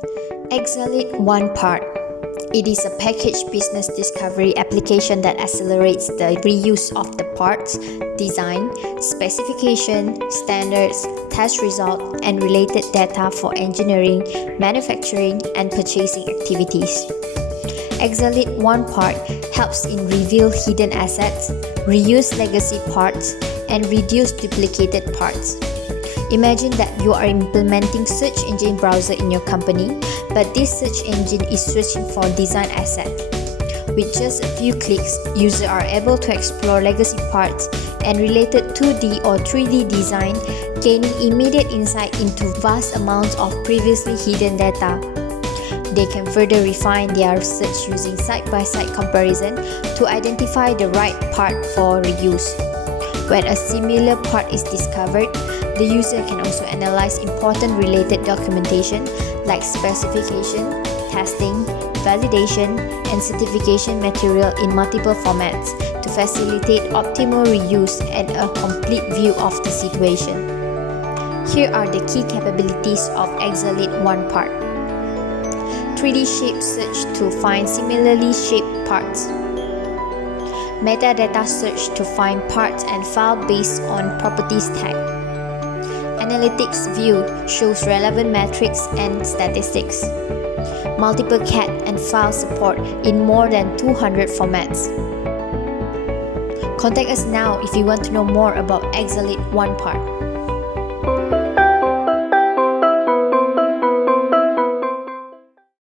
EXALEAD OnePart. It is a package business discovery application that accelerates the reuse of the parts, design, specification, standards, test result, and related data for engineering, manufacturing, and purchasing activities. EXALEAD OnePart helps in reveal hidden assets, reuse legacy parts, and reduce duplicated parts. Imagine that you are implementing search engine browser in your company, but this search engine is searching for design asset. With just a few clicks, users are able to explore legacy parts and related 2D or 3D design, gaining immediate insight into vast amounts of previously hidden data. They can further refine their search using side-by-side comparison to identify the right part for reuse. When a similar part is discovered, the user can also analyze important related documentation like specification, testing, validation, and certification material in multiple formats to facilitate optimal reuse and a complete view of the situation. Here are the key capabilities of EXALEAD OnePart. 3D shape search to find similarly shaped parts. Metadata search to find parts and file based on properties tag. Analytics view shows relevant metrics and statistics. Multiple CAD and file support in more than 200 formats. Contact us now if you want to know more about EXALEAD OnePart.